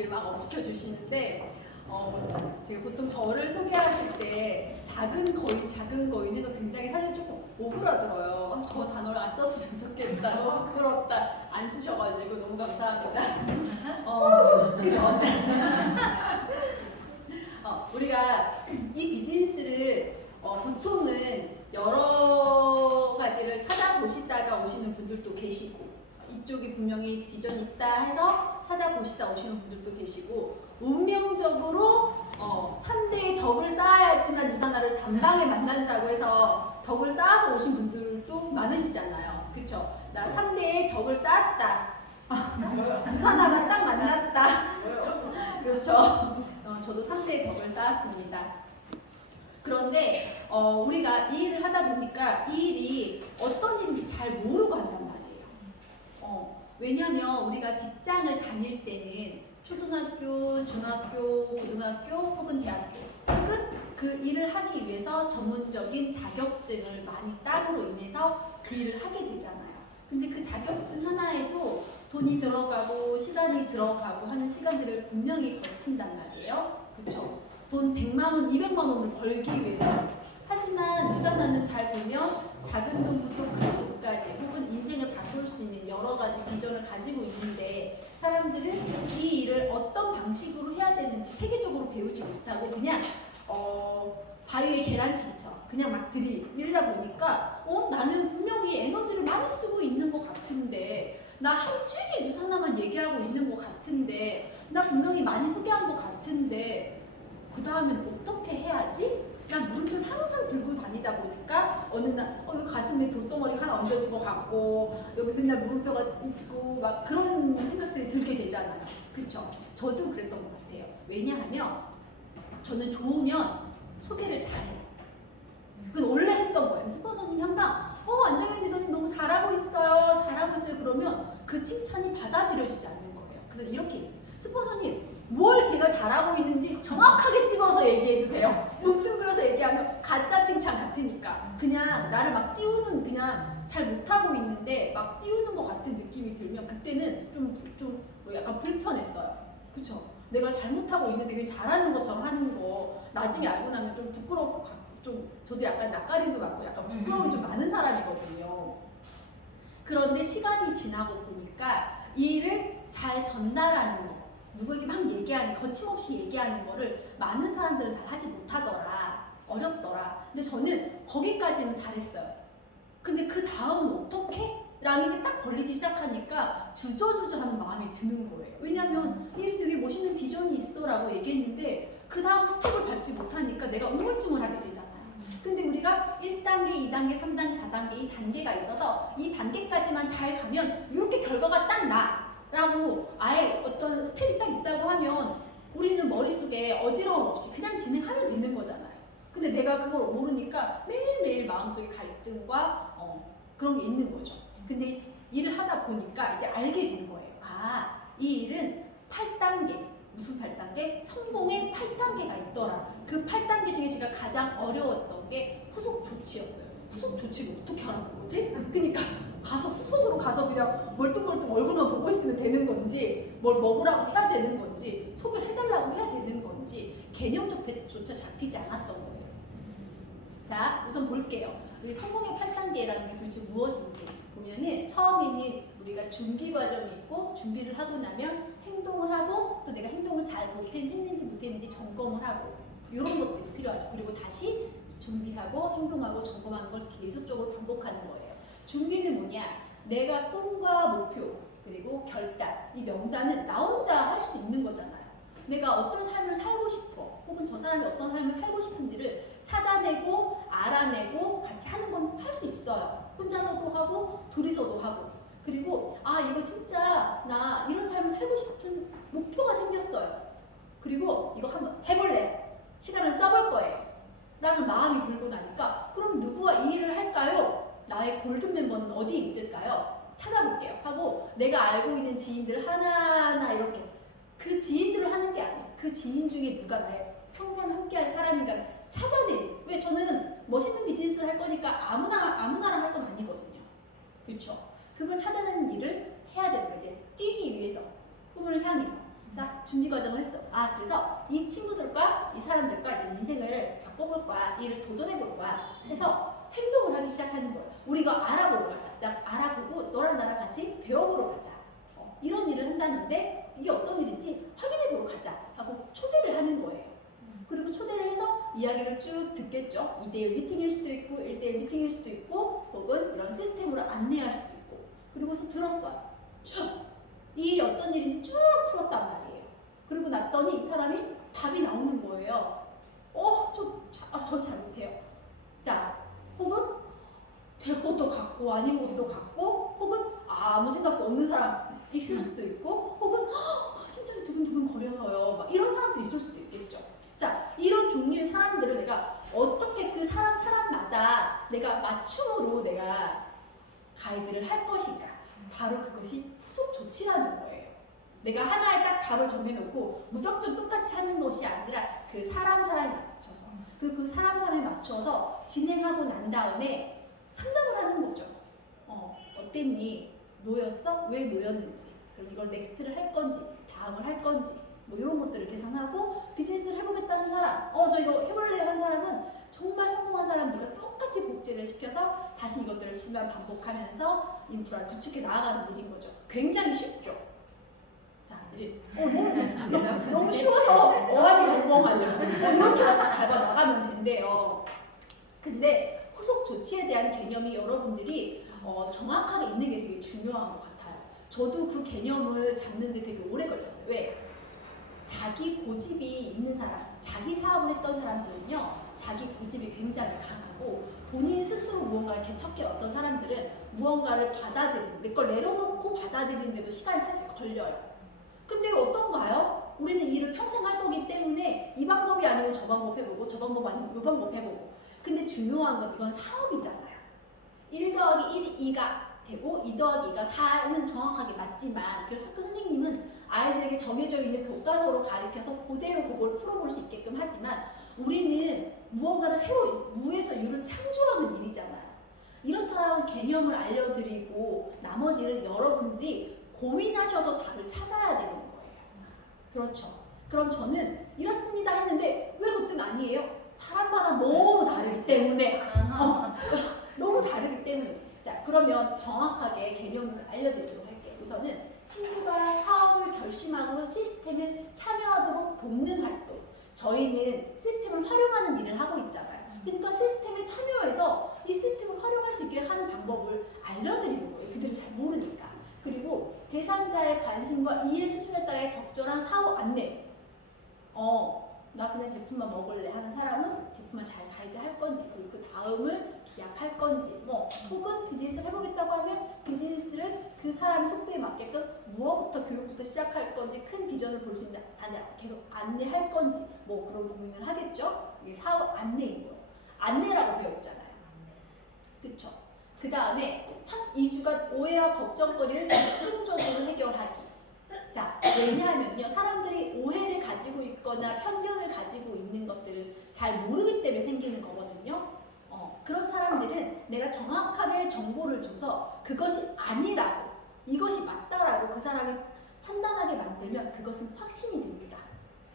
얘기를 막 업시켜 주시는데 제가 보통 저를 소개하실 때 작은 거인 해서 굉장히 사실 조금 오그라들어요. 아, 저 단어를 안 썼으면 좋겠다. 너무 부끄럽다. 안 쓰셔가지고 너무 감사합니다. 그죠? 우리가 이 비즈니스를 보통은 여러 가지를 찾아보시다가 오시는 분들도 계시고 이쪽이 분명히 비전이 있다 해서 찾아보시다 오시는 분들도 계시고 운명적으로 3대의 덕을 쌓아야지만 유산화를 단방에 만난다고 해서 덕을 쌓아서 오신 분들도 많으시잖아요. 그쵸? 나 3대의 덕을 쌓았다. 유산화만 딱 만났다. 그렇죠. 저도 3대의 덕을 쌓았습니다. 그런데 우리가 이 일을 하다 보니까 이 일이 어떤 일인지 잘 모르고 한단 말이에요. 왜냐하면 우리가 직장을 다닐 때는 초등학교, 중학교, 고등학교 혹은 대학교 혹은 그 일을 하기 위해서 전문적인 자격증을 많이 따므로 인해서 그 일을 하게 되잖아요. 근데 그 자격증 하나에도 돈이 들어가고 시간이 들어가고 하는 시간들을 분명히 거친단 말이에요. 그렇죠? 돈 100만 원, 200만 원을 벌기 위해서. 하지만 유산화는 잘 보면 작은 돈부터 큰 돈까지 혹은 인생을 바꿀 수 있는 여러 가지 비전을 가지고 있는데 사람들은 이 일을 어떤 방식으로 해야 되는지 체계적으로 배우지 못하고 그냥 바위에 계란치기처럼 그냥 막 들이밀다 보니까 나는 분명히 에너지를 많이 쓰고 있는 것 같은데 나 하루 종일 유산화만 얘기하고 있는 것 같은데 나 분명히 많이 소개한 것 같은데 그 다음엔 어떻게 해야지? 난 물음표를 항상 들고 다니다 보니까 어느 날 여기 가슴에 돌덩어리 하나 얹어진 것 같고 여기 맨날 물음표가 있고 막 그런 생각들이 들게 되잖아요. 그쵸? 저도 그랬던 것 같아요. 왜냐하면 저는 좋으면 소개를 잘해요. 그건 원래 했던 거예요. 스폰서님이 항상 안정현 리더님 너무 잘하고 있어요. 잘하고 있어요. 그러면 그 칭찬이 받아들여지지 않는 거예요. 그래서 이렇게 얘기했어요. 스폰서님 뭘 제가 잘하고 있는지 정확하게 집어서 얘기해 주세요. 뭉뚱그려서 얘기하면 가짜 칭찬 같으니까 그냥 나를 막 띄우는 그냥 잘 못하고 있는데 막 띄우는 것 같은 느낌이 들면 그때는 좀 약간 불편했어요. 그쵸? 내가 잘못하고 있는데 그냥 잘하는 것처럼 하는 거 나중에 알고 나면 좀 부끄럽고 좀 저도 약간 낯가림도 많고 약간 부끄러움이 좀 많은 사람이거든요. 그런데 시간이 지나고 보니까 이 일을 잘 전달하는 거 누구에게 막 얘기하는 거침없이 얘기하는 거를 많은 사람들은 잘 하지 못하더라. 어렵더라. 근데 저는 거기까지는 잘했어요. 근데 그 다음은 어떻게? 라는 게 딱 걸리기 시작하니까 주저주저하는 마음이 드는 거예요. 왜냐면 이 일이 되게 멋있는 비전이 있어 라고 얘기했는데 그 다음 스텝을 밟지 못하니까 내가 우물쭈물 하게 되잖아요. 근데 우리가 1단계, 2단계, 3단계, 4단계 이 단계가 있어서 이 단계까지만 잘 가면 이렇게 결과가 딱 나. 라고 아예 어떤 스텝이 딱 있다고 하면 우리는 머릿속에 어지러움 없이 그냥 진행하면 되는 거잖아요. 근데 내가 그걸 모르니까 매일매일 마음속에 갈등과 그런 게 있는 거죠. 근데 일을 하다 보니까 이제 알게 된 거예요. 이 일은 8단계, 무슨 8단계? 성공의 8단계가 있더라. 그 8단계 중에 제가 가장 어려웠던 게 후속 조치였어요. 후속 조치를 어떻게 하라는 거지? 그러니까 후속으로 가서 그냥 멀뚱멀뚱 얼굴만 보고 있으면 되는 건지 뭘 먹으라고 해야 되는 건지 소개를 해달라고 해야 되는 건지 개념조차 잡히지 않았던 거예요. 자, 우선 볼게요. 이 성공의 8단계라는 게 도대체 무엇인지 보면은 처음에는 우리가 준비 과정이 있고 준비를 하고 나면 행동을 하고 또 내가 행동을 잘 했는지 못했는지 점검을 하고 이런 것들이 필요하죠. 그리고 다시 준비하고 행동하고 점검하는 걸 계속적으로 반복하는 거예요. 준비는 뭐냐? 내가 꿈과 목표 그리고 결단 이 명단은 나 혼자 할 수 있는 거잖아요. 내가 어떤 삶을 살고 싶어 혹은 저 사람이 어떤 삶을 살고 싶은지를 찾아내고 알아내고 같이 하는 건 할 수 있어요. 혼자서도 하고 둘이서도 하고 그리고 이거 진짜 나 이런 삶을 살고 싶은 목표가 생겼어요. 그리고 이거 한번 해볼래. 시간을 써볼 거예요. 라는 마음이 들고 나니까 그럼 누구와 이 일을 할까요? 나의 골든 멤버는 어디에 있을까요? 찾아볼게요. 하고 내가 알고 있는 지인들 하나하나 이렇게 그 지인들을 하는 게 아니에요. 그 지인 중에 누가 나의 평생 함께할 사람인가를 찾아내요. 왜 저는 멋있는 비즈니스를 할 거니까 아무나랑 할 건 아니거든요. 그렇죠? 그걸 찾아내는 일을 해야 되는 거예요. 이제 뛰기 위해서 꿈을 향해서 자, 준비 과정을 했어. 아, 그래서 이 친구들과 이 사람들과 이제 인생을 바꿔볼 거야. 일을 도전해볼 거야. 해서 행동을 하기 시작하는 거야. 우리가 알아보러 가자. 나 알아보고 너랑 나랑 같이 배워보러 가자. 이런 일을 한다는데 이게 어떤 일인지 확인해보러 가자 하고 초대를 하는 거예요. 그리고 초대를 해서 이야기를 쭉 듣겠죠. 2대1 미팅일 수도 있고 1대1 미팅일 수도 있고 혹은 이런 시스템으로 안내할 수도 있고 그리고서 들었어요. 쭉 이 일이 어떤 일인지 쭉 풀었단 말이에요. 그리고 났더니 이 사람이 답이 나오는 거예요. 저 잘못해요. 자, 혹은 될 것도 같고 아닌 것도 같고 혹은 아무 생각도 없는 사람 있을 수도 있고 혹은 심장이 두근두근 거려서요. 막 이런 사람도 있을 수도 있겠죠. 자, 이런 종류의 사람들을 내가 어떻게 그 사람마다 내가 맞춤으로 내가 가이드를 할 것인가. 바로 그것이 후속 조치라는 거예요. 내가 하나에 딱 답을 정해놓고 무작정 똑같이 하는 것이 아니라 그 사람에 맞춰서 그리고 그 사람에 맞춰서 진행하고 난 다음에 상담을 하는 거죠. 어땠니? 놓였어? 왜 놓였는지 그럼 이걸 넥스트를 할 건지 다음을 할 건지 뭐 이런 것들을 계산하고 비즈니스를 해보겠다는 사람 저 이거 해볼래요 한 사람은 정말 성공한 사람들과 똑같이 복제를 시켜서 다시 이것들을 순간 반복하면서 인프라를 구축해 나아가는 일인 거죠. 굉장히 쉽죠. 자, 이제 너무 쉬워서 어안이 벙벙하죠. 이렇게만 딱 밟아 나가면 된대요. 근데 후속 조치에 대한 개념이 여러분들이 정확하게 있는 게 되게 중요한 것 같아요. 저도 그 개념을 잡는데 되게 오래 걸렸어요. 왜? 자기 고집이 있는 사람, 자기 사업을 했던 사람들은요, 자기 고집이 굉장히 강하고 본인 스스로 무언가를 개척해 어떤 사람들은 무언가를 받아들이는, 내 걸 내려놓고 받아들이는데도 시간이 사실 걸려요. 근데 어떤가요? 우리는 이 일을 평생 할 거기 때문에 이 방법이 아니면 저 방법 해보고 저 방법 아니면 이 방법 해보고 근데 중요한 건 이건 사업이잖아요. 1 더하기 1이 2가 되고 2 더하기 2가 4는 정확하게 맞지만 그 학교 선생님은 아이들에게 정해져 있는 교과서로 가르쳐서 그대로 그걸 풀어볼 수 있게끔 하지만 우리는 무언가를 새로 무에서 유를 창조하는 일이잖아요. 이렇다는 개념을 알려드리고 나머지는 여러분들이 고민하셔도 답을 찾아야 되는 거예요. 그렇죠. 그럼 저는 이렇습니다 했는데 왜 그땐 아니에요? 사람마다 너무 다르기 때문에 너무 다르기 때문에 자 그러면 정확하게 개념을 알려드리도록 할게요. 우선은 친구가 사업을 결심하고 시스템에 참여하도록 돕는 활동 저희는 시스템을 활용하는 일을 하고 있잖아요. 그러니까 시스템에 참여해서 이 시스템을 활용할 수 있게 하는 방법을 알려드리는 거예요. 그들이 잘 모르니까. 그리고 대상자의 관심과 이해 수준에 따라 적절한 사업 안내 나 그냥 제품만 먹을래 하는 사람은 제품만 잘 가이드할 건지 그리고 그 다음을 기약할 건지 혹은 비즈니스를 해보겠다고 하면 비즈니스를 그 사람의 속도에 맞게끔 무엇부터 교육부터 시작할 건지 큰 비전을 볼 수 있는 계속 안내할 건지 그런 고민을 하겠죠. 이게 사업 안내인 거예요. 안내라고 되어 있잖아요. 그쵸? 그 다음에 첫 2주간 오해와 걱정거리를 집중적으로 해결하기. 자, 왜냐하면요. 사람들이 오해를 가지고 있거나 편견을 가지고 있는 것들을 잘 모르기 때문에 생기는 거거든요. 그런 사람들은 내가 정확하게 정보를 줘서 그것이 아니라고, 이것이 맞다라고 그 사람이 판단하게 만들면 그것은 확신이 됩니다.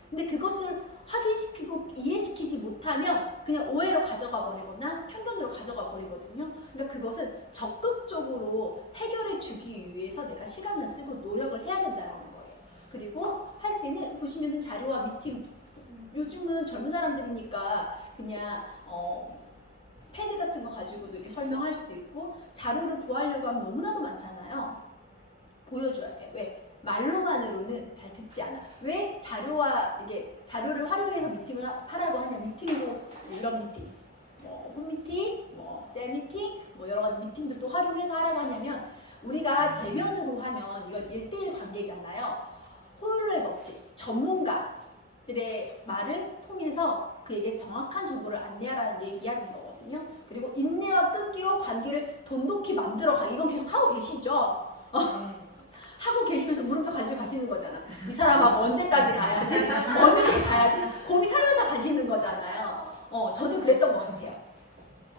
근데 그것을 확인시키고 이해시키지 못하면 그냥 오해로 가져가 버리거나 편견으로 가져가 버리거든요. 그러니까 그것은 적극적으로 해결해 주기 위해서 내가 시간을 쓰고 노력을 해야 된다는 거예요. 그리고 할 때는 보시면 자료와 미팅 요즘은 젊은 사람들이니까 그냥 패드 같은 거 가지고도 이렇게 설명할 수도 있고 자료를 구하려고 하면 너무나도 많잖아요. 보여줘야 돼. 왜? 말로만으로는 잘 듣지 않아. 왜 자료를 활용해서 미팅을 하라고 하냐? 미팅으로 이런 미팅, 홈미팅, 셀 미팅, 여러 가지 미팅들도 활용해서 하라고 하냐면 우리가 대면으로 하면 이건 1대1 관계잖아요. 호일러의 법칙, 전문가들의 말을 통해서 그에게 정확한 정보를 안내하라는 이야기인 거거든요. 그리고 인내와 끈기로 관계를 돈독히 만들어가. 이건 계속 하고 계시죠? 하고 계시면서 물음표 가지고 가시는 거잖아. 이 사람하고 언제까지 가야지? 어느 게 가야지? 고민하면서 가시는 거잖아요. 저도 그랬던 것 같아요.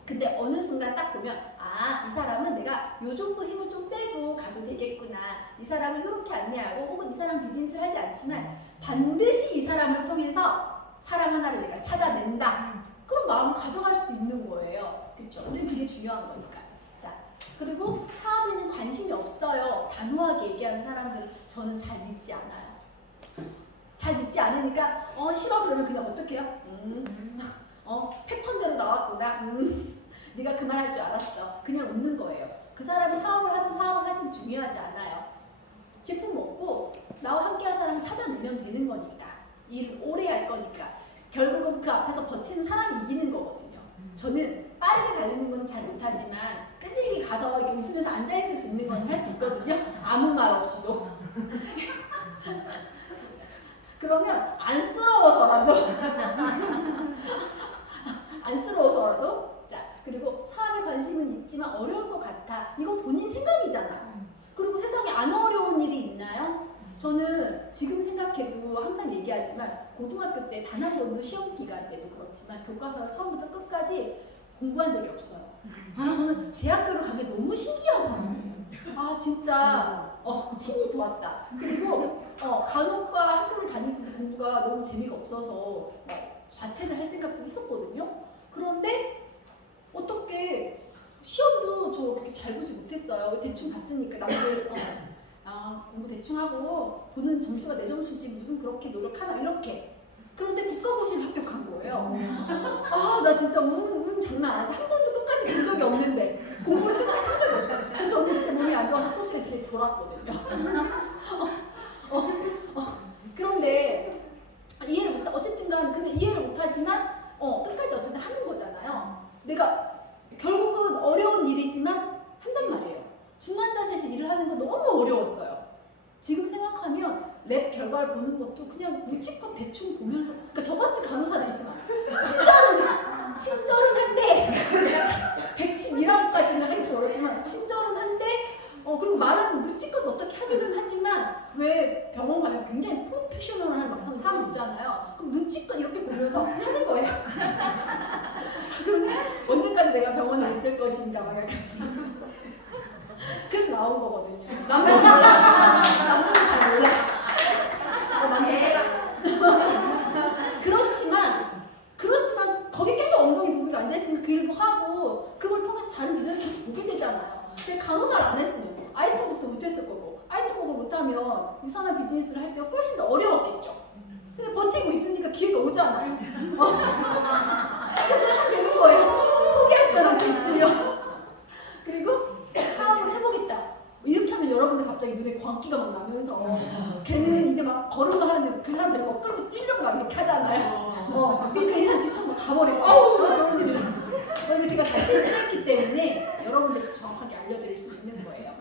근데 어느 순간 딱 보면 이 사람은 내가 요 정도 힘을 좀 빼고 가도 되겠구나. 이 사람을 이렇게 안내하고 혹은 이 사람 비즈니스를 하지 않지만 반드시 이 사람을 통해서 사람 하나를 내가 찾아낸다. 그런 마음을 가져갈 수도 있는 거예요. 그렇죠? 우리는 그게 중요한 거니까. 자, 그리고 사업에는 관심이 없어요. 단호하게 얘기하는 사람들은 저는 잘 믿지 않아요. 잘 믿지 않으니까 싫어 그러면 그냥 어떻게 해요? 패턴대로 나왔구나. 네가 그만할 줄 알았어. 그냥 웃는 거예요. 그 사람이 사업을 하든 사업을 하진 중요하지 않아요. 제품 먹고 나와 함께 할 사람을 찾아내면 되는 거니까. 일을 오래 할 거니까. 결국은 그 앞에서 버티는 사람이 이기는 거거든요. 저는 빠르게 달리는 건 잘 못하지만 끈질기 가서 이렇게 웃으면서 앉아있을 수 있는 건 할 수 있거든요. 아무 말 없이도. 그러면 안쓰러워서라도 자, 그리고 사업에 관심은 있지만 어려울 것 같아. 이건 본인 생각이잖아. 그리고 세상에 안 어려운 일이 있나요? 저는 지금 생각해도 항상 얘기하지만 고등학교 때 단 한 번도 시험 기간 때도 그렇지만 교과서를 처음부터 끝까지 공부한 적이 없어요. 저는 대학교를 간 게 너무 신기한 사람이에요. 진짜 친히 보았다. 그리고 간호과 학교를 다닐 때 공부가 너무 재미가 없어서 자퇴를 할 생각도 했었거든요. 그런데 어떻게 시험도 저 그렇게 잘 보지 못했어요. 대충 봤으니까 남들 공부 대충 하고 보는 점수가 내 점수지 무슨 그렇게 노력하나 이렇게. 그런데 국가고시를 합격한 거예요. 나 진짜 운 장난 아닌데 한 번도 끝까지 본 적이 없는데 공부를 끝까지 한 적이 없어요. 그래서 저는 그때 몸이 안 좋아서 수업 시간에 되게 졸았거든요. 그런데 이해를 못 어쨌든간 근데 이해를 못하지만 끝까지 어쨌든 하는 거잖아요. 내가 결국은 어려운 일이지만 한단 말이에요. 중환자실에서 일을 하는 건 너무 어려웠어요. 지금 생각하면 랩 결과를 보는 것도 그냥 눈치껏 대충 보면서 그러니까 저 같은 간호사들 있으면 친절은 한데 백침 1학까지는 하기 좀 어렵지만 친절은 한데 그리고 말은 눈치껏 어떻게 하기는 하지만 왜 병원 가면 굉장히 프로페셔널한 막 사람 있잖아요. 그럼 눈치껏 이렇게 보면서 하는 거예요. 그런데 언제까지 내가 병원에 있을 것인가 막 약간 그래서 나온 거거든요. 남들은 잘 몰라. 그렇지만 거기 계속 엉덩이 보기가 앉아있으면 그 일도 하고 그걸 통해서 다른 비전을 계속 보게 되잖아요. 제가 간호사를 안 했으면 아이통곡도 못했을 거고 아이통곡을 못하면 유산한 비즈니스를 할 때 훨씬 더 어려웠겠죠. 근데 버티고 있으니까 기회가 오잖아요. 그래서 하면 되는 거예요. 포기하지만 않고 있으면. 그리고 사업을 해보겠다. 이렇게 하면 여러분들 갑자기 눈에 광기가 막 나면서 걔는 이제 막 걸음을 하는데 그 사람들 막 끌고 뛰려고 막 이렇게 하잖아요. 그러니까 얘는 지쳐서 막 가버리고 그런 일이. 그런데 제가 다 실수했기 때문에 여러분들께 정확하게 알려드릴 수 있는 거예요.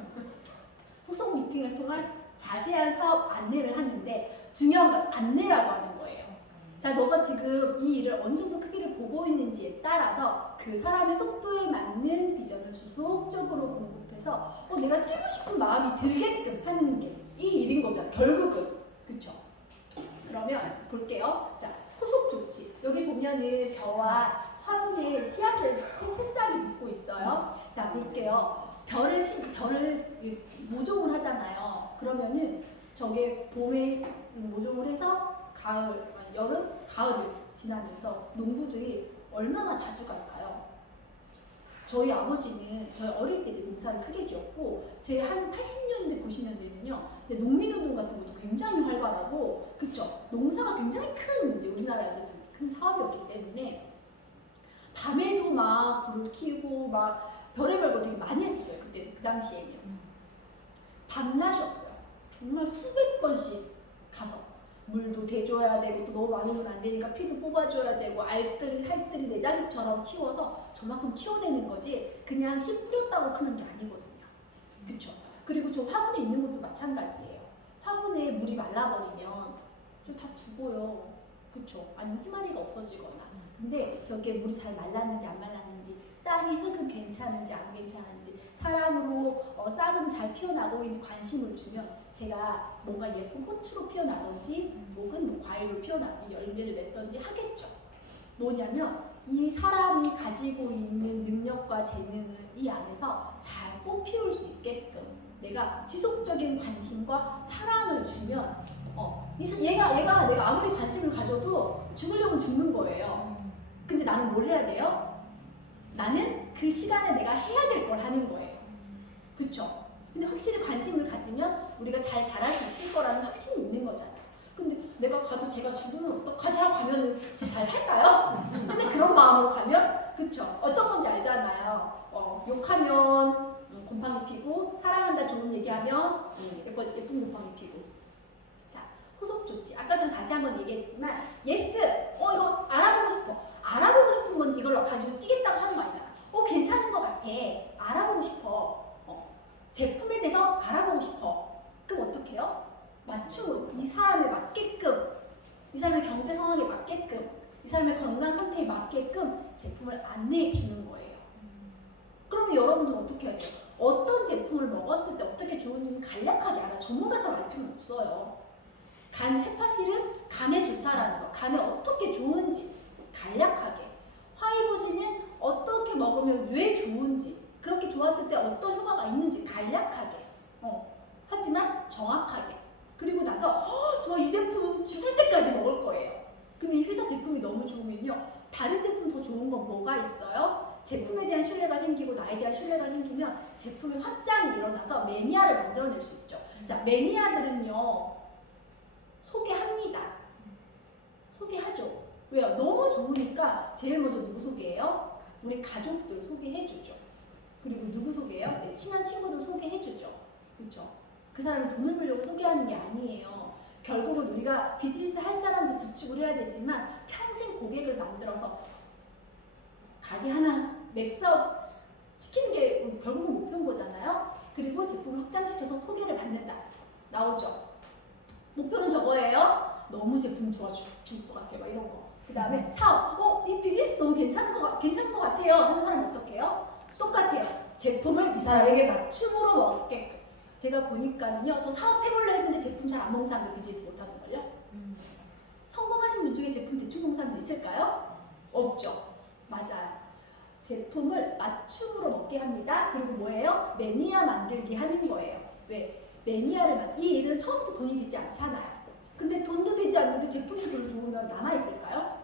후속 미팅을 통한 자세한 사업 안내를 하는데 중요한 건 안내라고 하는 거예요. 자, 너가 지금 이 일을 어느 정도 크기를 보고 있는지에 따라서 그 사람의 속도에 맞는 비전을 지속적으로 공급해서 내가 뛰고 싶은 마음이 들게끔 하는 게 이 일인 거죠. 결국은. 그쵸? 그러면 볼게요. 자, 후속 조치. 여기 보면은 벼와 화분에 씨앗을 새싹이 붙고 있어요. 자, 볼게요. 별을 모종을 하잖아요. 그러면은 저게 봄에 모종을 해서 가을, 여름, 가을을 지나면서 농부들이 얼마나 자주 갈까요? 저희 아버지는 저희 어릴 때 농사를 크게 지었고 제 한 80년대, 90년대는요 이제 농민운동 같은 것도 굉장히 활발하고 그쵸? 농사가 굉장히 큰 이제 우리나라에서 큰 사업이었기 때문에 밤에도 막 불을 켜고 막 별의별 걸 되게 많이 했었어요. 그때 그 당시에는요. 밤낮이 없어요. 정말 수백 번씩 가서 물도 대줘야 되고 또 너무 많으면 안 되니까 피도 뽑아줘야 되고 알뜰히 살뜰히 내 자식처럼 키워서 저만큼 키워내는 거지 그냥 씨 뿌렸다고 크는 게 아니거든요. 그쵸? 그리고 저 화분에 있는 것도 마찬가지예요. 화분에 물이 말라버리면 저 다 죽어요. 그쵸? 아니면 희마리가 없어지거나. 근데 저게 물이 잘 말랐는지 안 말랐는지 땅이 흙은 괜찮은지 안 괜찮은지 사람으로 싹은 잘 피어나고 있는지 관심을 주면 제가 뭔가 예쁜 꽃으로 피어나든지 혹은 뭐 과일로 피어나든지 열매를 맺든지 하겠죠. 뭐냐면 이 사람이 가지고 있는 능력과 재능을 이 안에서 잘 꽃피울 수 있게끔 내가 지속적인 관심과 사랑을 주면 얘가 내가 아무리 관심을 가져도 죽으려면 죽는 거예요. 근데 나는 뭘 해야 돼요? 나는 그 시간에 내가 해야 될 걸 하는 거예요. 그쵸? 근데 확실히 관심을 가지면 우리가 잘 자랄 수 있을 거라는 확신이 있는 거잖아요. 근데 내가 가도 제가 죽으면 어떡하지 하고 가면은 쟤 잘 살까요? 근데 그런 마음으로 가면 그쵸? 어떤 건지 알잖아요. 욕하면 곰팡이 피고 사랑한다 좋은 얘기하면 예쁜 곰팡이 피고. 자, 후속 조치. 아까 전 다시 한번 얘기했지만 예스! 이거 알아보고 싶어. 알아보고 싶은 건 이걸 가지고 뛰겠다고 하는 거 아니잖아. 괜찮은 것 같아. 알아보고 싶어. 제품에 대해서 알아보고 싶어. 그럼 어떻게 해요? 맞춤으로 이 사람에 맞게끔, 이 사람의 경제 상황에 맞게끔, 이 사람의 건강 상태에 맞게끔 제품을 안내해 주는 거예요. 그러면 여러분들은 어떻게 해야 돼요? 어떤 제품을 먹었을 때 어떻게 좋은지는 간략하게 알아. 전문가처럼 알 필요는 없어요. 헤파실은 간에 좋다라는 거, 간에 어떻게 좋은지 간략하게. 화이보지는 어떻게 먹으면 왜 좋은지, 그렇게 좋았을 때 어떤 효과가 있는지 간략하게. 하지만 정확하게. 그리고 나서 저 이 제품 죽을 때까지 먹을 거예요. 근데 이 회사 제품이 너무 좋으면요, 다른 제품 더 좋은 건 뭐가 있어요? 제품에 대한 신뢰가 생기고 나에 대한 신뢰가 생기면 제품의 확장이 일어나서 매니아를 만들어낼 수 있죠. 자, 매니아들은요 소개합니다. 소개하죠. 왜요? 너무 좋으니까 제일 먼저 누구 소개해요? 우리 가족들 소개해주죠. 그리고 누구 소개해요? 네, 친한 친구들 소개해주죠. 그렇죠? 그 사람이 돈을 벌려고 소개하는 게 아니에요. 결국은 우리가 비즈니스 할 사람도 구축을 해야 되지만 평생 고객을 만들어서 가게 하나 맥사업 시키는 게 결국은 목표인 거잖아요. 그리고 제품을 확장시켜서 소개를 받는다. 나오죠. 목표는 저거예요. 너무 제품 좋아 죽을 것 같아요. 막 이런 거. 그 다음에 사업. 이 비즈니스 너무 괜찮은 것 같아요. 하는 사람은 어떻게 해요? 똑같아요. 제품을 이 사람에게 맞춤으로 먹게끔. 제가 보니까는요, 저 사업해보려 했는데 제품 잘 안 먹는 사람들 비즈니스 못하는걸요? 성공하신 분 중에 제품 대충 먹는 사람들 있을까요? 없죠. 맞아요. 제품을 맞춤으로 먹게 합니다. 그리고 뭐예요? 매니아 만들기 하는 거예요. 왜? 매니아를 이 일은 처음부터 돈이 되지 않잖아요. 근데 돈도 되지 않는데 제품도 별로 좋으면 남아있을까요?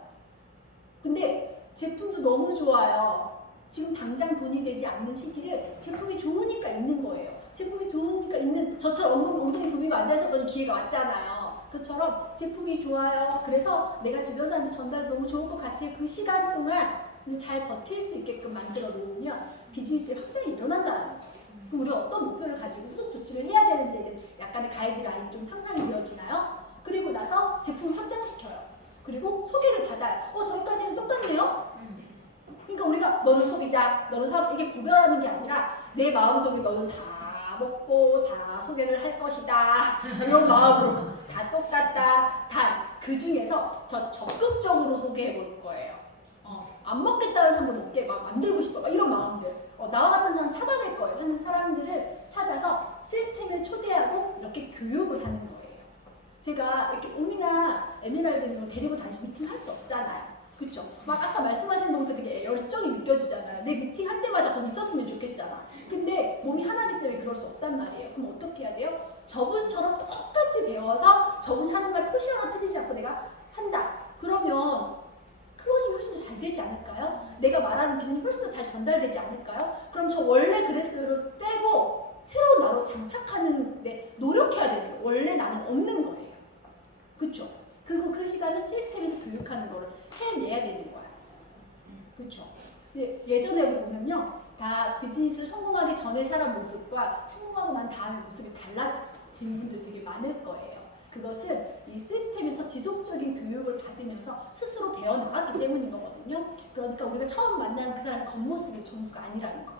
근데 제품도 너무 좋아요. 지금 당장 돈이 되지 않는 시기를 제품이 좋으니까 있는 거예요. 제품이 좋으니까 있는, 저처럼 엉덩이 부비고 앉아있었더니 기회가 왔잖아요. 그처럼 제품이 좋아요. 그래서 내가 주변 사람들 전달 너무 좋을 것 같아요. 그 시간 동안 잘 버틸 수 있게끔 만들어 놓으면 비즈니스의 확장이 일어난다는 거예요. 그럼 우리가 어떤 목표를 가지고 후속 조치를 해야 되는지에 약간의 가이드라인 좀 상상이 되어지나요? 그리고 나서 제품을 확장시켜요. 그리고 소개를 받아요. 저기까지는 똑같네요? 그러니까 우리가 너는 소비자, 너는 사업, 이게 구별하는 게 아니라 내 마음속에 너는 다 먹고 다 소개를 할 것이다. 이런 마음으로 다 똑같다. 단 그 중에서 저 적극적으로 소개해 볼 거예요. 안 먹겠다는 사람들 먹게 막 만들고 싶어. 막 이런 마음들. 나와 같은 사람 찾아낼 거예요. 하는 사람들을 찾아서 시스템에 초대하고 이렇게 교육을 하는 거예요. 제가 이렇게 옴이나 에메랄드를 데리고 다니는 미팅 할 수 없잖아요. 그쵸? 막 아까 말씀하신 분께 되게 열정이 느껴지잖아요. 내 미팅 할 때마다 거기 있었으면 좋겠잖아. 근데 몸이 하나기 때문에 그럴 수 없단 말이에요. 그럼 어떻게 해야 돼요? 저분처럼 똑같이 배워서 저분이 하는 말 표시 하나 틀리지 않고 내가 한다. 그러면 클로징이 훨씬 더 잘 되지 않을까요? 내가 말하는 비전이 훨씬 더 잘 전달되지 않을까요? 그럼 저 원래 그랬어요를 빼고 새로운 나로 장착하는 데 노력해야 되는 거예요. 원래 나는 없는 거예요. 그쵸? 그리고 그 시간은 시스템에서 교육하는 거를 해내야 되는 거야. 그쵸? 예전에 여기 보면요. 다 비즈니스를 성공하기 전에 살아 모습과 성공하고 난 다음에 모습이 달라지는 분들 되게 많을 거예요. 그것은 이 시스템에서 지속적인 교육을 받으면서 스스로 배워나갔기 때문인 거거든요. 그러니까 우리가 처음 만나는 그 사람의 겉모습이 전부가 아니라는 거.